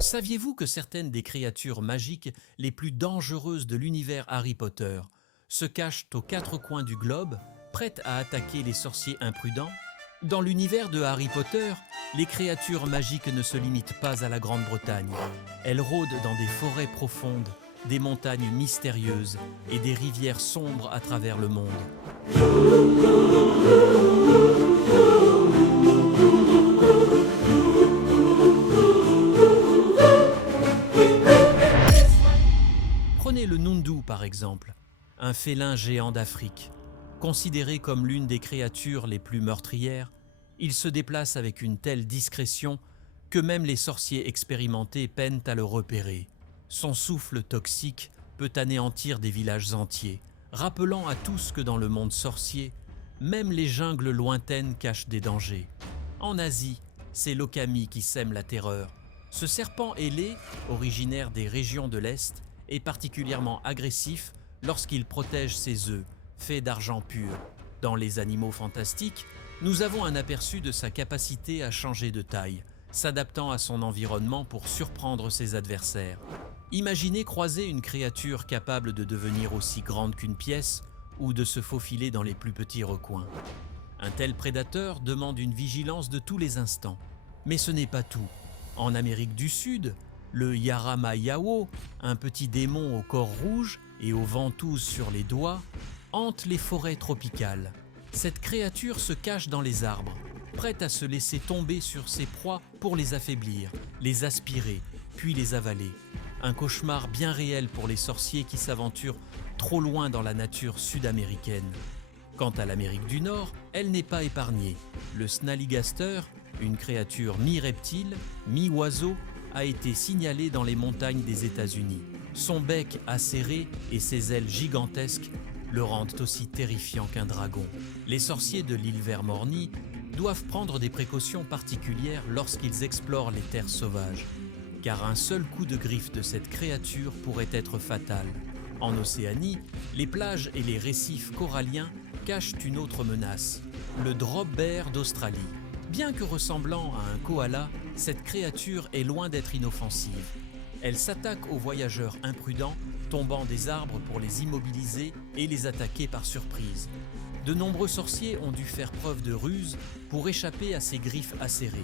Saviez-vous que certaines des créatures magiques les plus dangereuses de l'univers Harry Potter se cachent aux quatre coins du globe, prêtes à attaquer les sorciers imprudents? Dans l'univers de Harry Potter, les créatures magiques ne se limitent pas à la Grande-Bretagne. Elles rôdent dans des forêts profondes, des montagnes mystérieuses et des rivières sombres à travers le monde. Prenez le Nundu par exemple, un félin géant d'Afrique. Considéré comme l'une des créatures les plus meurtrières, il se déplace avec une telle discrétion que même les sorciers expérimentés peinent à le repérer. Son souffle toxique peut anéantir des villages entiers, rappelant à tous que dans le monde sorcier, même les jungles lointaines cachent des dangers. En Asie, c'est l'Okami qui sème la terreur. Ce serpent ailé, originaire des régions de l'Est, est particulièrement agressif lorsqu'il protège ses œufs, faits d'argent pur. Dans les animaux fantastiques, nous avons un aperçu de sa capacité à changer de taille, s'adaptant à son environnement pour surprendre ses adversaires. Imaginez croiser une créature capable de devenir aussi grande qu'une pièce ou de se faufiler dans les plus petits recoins. Un tel prédateur demande une vigilance de tous les instants. Mais ce n'est pas tout. En Amérique du Sud, le Yarama-Yao, un petit démon au corps rouge et aux ventouses sur les doigts, hante les forêts tropicales. Cette créature se cache dans les arbres, prête à se laisser tomber sur ses proies pour les affaiblir, les aspirer, puis les avaler. Un cauchemar bien réel pour les sorciers qui s'aventurent trop loin dans la nature sud-américaine. Quant à l'Amérique du Nord, elle n'est pas épargnée. Le Snallygaster, une créature mi-reptile, mi-oiseau, a été signalé dans les montagnes des États-Unis. Son bec acéré et ses ailes gigantesques le rendent aussi terrifiant qu'un dragon. Les sorciers de l'île Vermorny doivent prendre des précautions particulières lorsqu'ils explorent les terres sauvages, car un seul coup de griffe de cette créature pourrait être fatal. En Océanie, les plages et les récifs coralliens cachent une autre menace, le drop bear d'Australie. Bien que ressemblant à un koala, cette créature est loin d'être inoffensive. Elle s'attaque aux voyageurs imprudents, tombant des arbres pour les immobiliser et les attaquer par surprise. De nombreux sorciers ont dû faire preuve de ruse pour échapper à ces griffes acérées.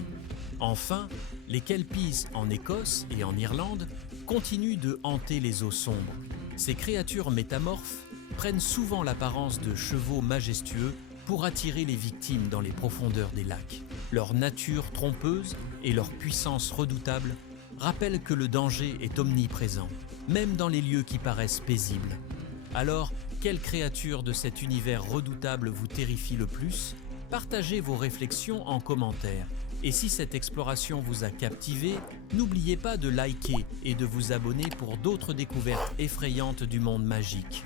Enfin, les Kelpies en Écosse et en Irlande continuent de hanter les eaux sombres. Ces créatures métamorphes prennent souvent l'apparence de chevaux majestueux pour attirer les victimes dans les profondeurs des lacs. Leur nature trompeuse et leur puissance redoutable rappellent que le danger est omniprésent, même dans les lieux qui paraissent paisibles. Alors, quelle créature de cet univers redoutable vous terrifie le plus? Partagez vos réflexions en commentaire. Et si cette exploration vous a captivé, n'oubliez pas de liker et de vous abonner pour d'autres découvertes effrayantes du monde magique.